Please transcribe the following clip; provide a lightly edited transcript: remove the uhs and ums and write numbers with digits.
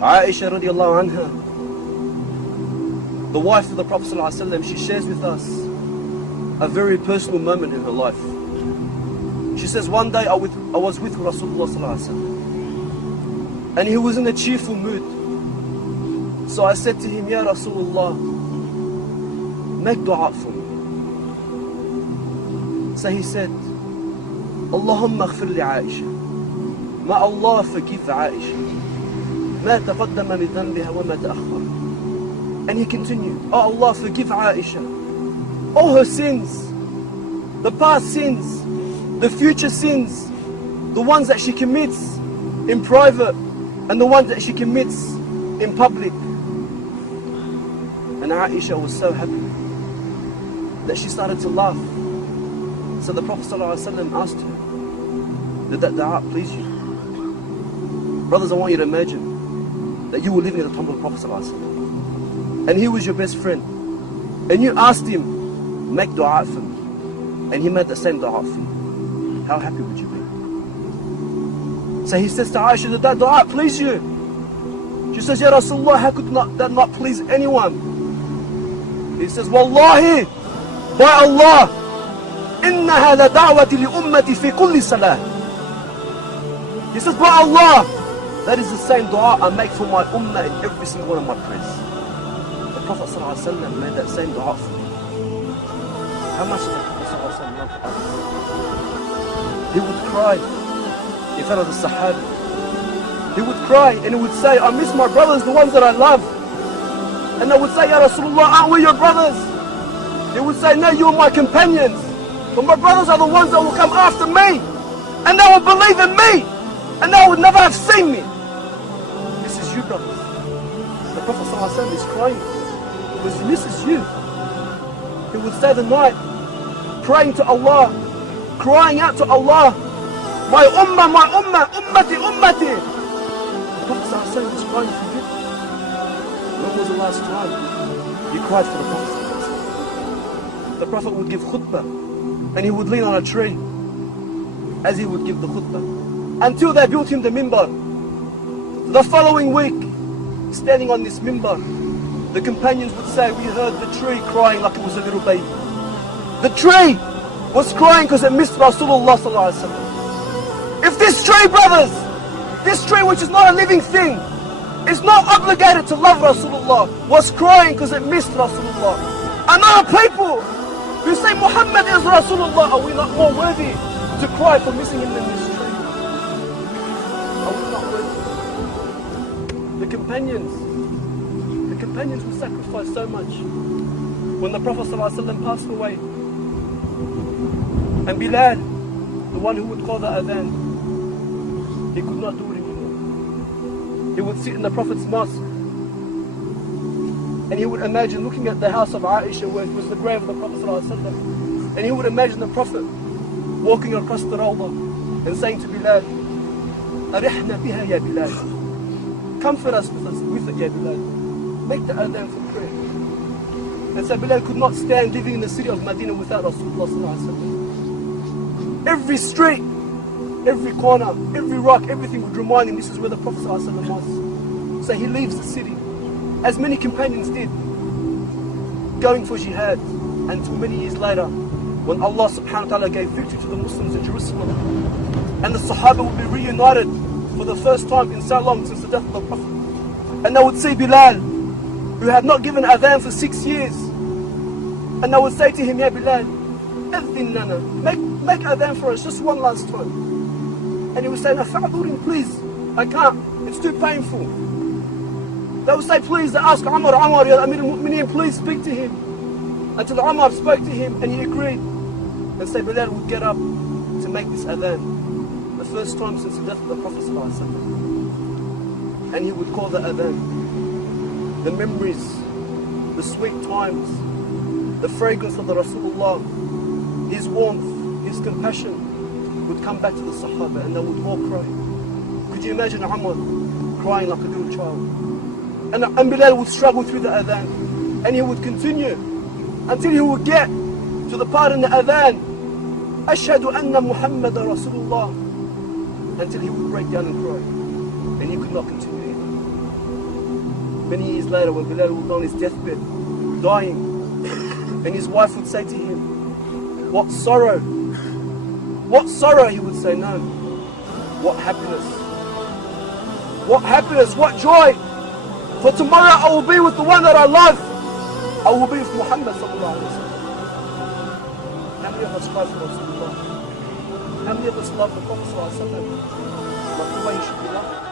Aisha radiallahu anha, the wife of the Prophet ﷺ, she shares with us a very personal moment in her life. She says, one day I was with Rasulullah ﷺ, and he was in a cheerful mood. So I said to him, Ya Rasulullah, make dua for me. So he said, Allahumma aghfir li Aisha. May Allah forgive Aisha. ما تقدم من ذنبها وما تأخر. And he continued, Oh Allah, forgive Aisha all her sins, the past sins, the future sins, the ones that she commits in private and the ones that she commits in public. And Aisha was so happy that she started to laugh. So the Prophet ﷺ asked her, did that dua please you? Brothers, I want you to imagine that you were living at the time of the Prophet ﷺ, and he was your best friend, and you asked him, make dua for me, and he made the same dua for you. How happy would you be? So he says to Aisha, did that dua please you? She says, Ya Rasulullah, how could that not please anyone? He says, Wallahi, by Allah, إنها لدعوة لأمتي في كل صلاة. He says, by Allah, that is the same dua I make for my ummah in every single one of my prayers. The Prophet ﷺ made that same dua for me. How much did the Prophet ﷺ love us? He would cry in front of the Sahaba. He would cry and he would say, I miss my brothers, the ones that I love. And I would say, Ya Rasulullah, aren't we your brothers? He would say, no, you're my companions. But my brothers are the ones that will come after me. And they will believe in me. And they would never have seen me. This is you, brothers. The Prophet ﷺ is crying because he misses you. He would stay the night praying to Allah, crying out to Allah, my ummah, ummati, ummati. The Prophet ﷺ is crying for you. When was the last time you cried for the Prophet ﷺ? The Prophet would give khutbah and he would lean on a tree as he would give the khutbah, until they built him the mimbar. The following week, standing on this mimbar, the companions would say, we heard the tree crying like it was a little baby. The tree was crying because it missed Rasulullah sallallahu alaihi wasallam. If this tree, brothers, this tree which is not a living thing, is not obligated to love Rasulullah, was crying because it missed Rasulullah. And other people who say Muhammad is Rasulullah, are we not more worthy to cry for missing him than this tree? Are we not worthy? The companions would sacrifice so much. When the Prophet ﷺ passed away, and Bilal, the one who would call the adhan, he could not do it anymore. He would sit in the Prophet's mosque and he would imagine looking at the house of Aisha where it was the grave of the Prophet ﷺ, and he would imagine the Prophet walking across the Rawdah and saying to Bilal, Arihna biha ya Bilal, comfort us with it ya Bilal, make the adhan for prayer. And so Bilal could not stand living in the city of Medina without Rasulullah ﷺ. Every street, every corner, every rock, everything would remind him this is where the Prophet ﷺ was. So he leaves the city, as many companions did, going for jihad, until many years later, when Allah subhanahu wa ta'ala gave victory to the Muslims in Jerusalem, and the Sahaba would be reunited for the first time in so long since the death of the Prophet. And they would see Bilal, who had not given adhan for 6 years, and they would say to him, Ya Bilal, adhin lana, make adhan for us just one last time. And he would say, no, fa'adhurin, please, I can't, it's too painful. They would say, please, they ask Umar, ya Amir al-Mu'mineen, please speak to him. Until Umar spoke to him and he agreed. And so Bilal would get up to make this adhan, the first time since the death of the Prophet ﷺ. And he would call the adhan. The memories, the sweet times, the fragrance of the Rasulullah, his warmth, his compassion would come back to the Sahaba and they would all cry. Could you imagine Umar crying like a little child? And Bilal would struggle through the adhan, and he would continue until he would get to the part in the adhan, Ashhadu anna Muhammad Rasulullah, until he would break down and cry, and he could not continue anymore. Many years later, when Bilal was on his deathbed, dying, and his wife would say to him, "What sorrow? What sorrow?" He would say, "No. What happiness? What happiness? What joy? For tomorrow I will be with the one that I love. I will be with Muhammad sallallahu alaihi wasallam." How many of us love Rasulullah? How many of us love the Prophet sallallahu alaihi wasallam? Like the way he should be loved.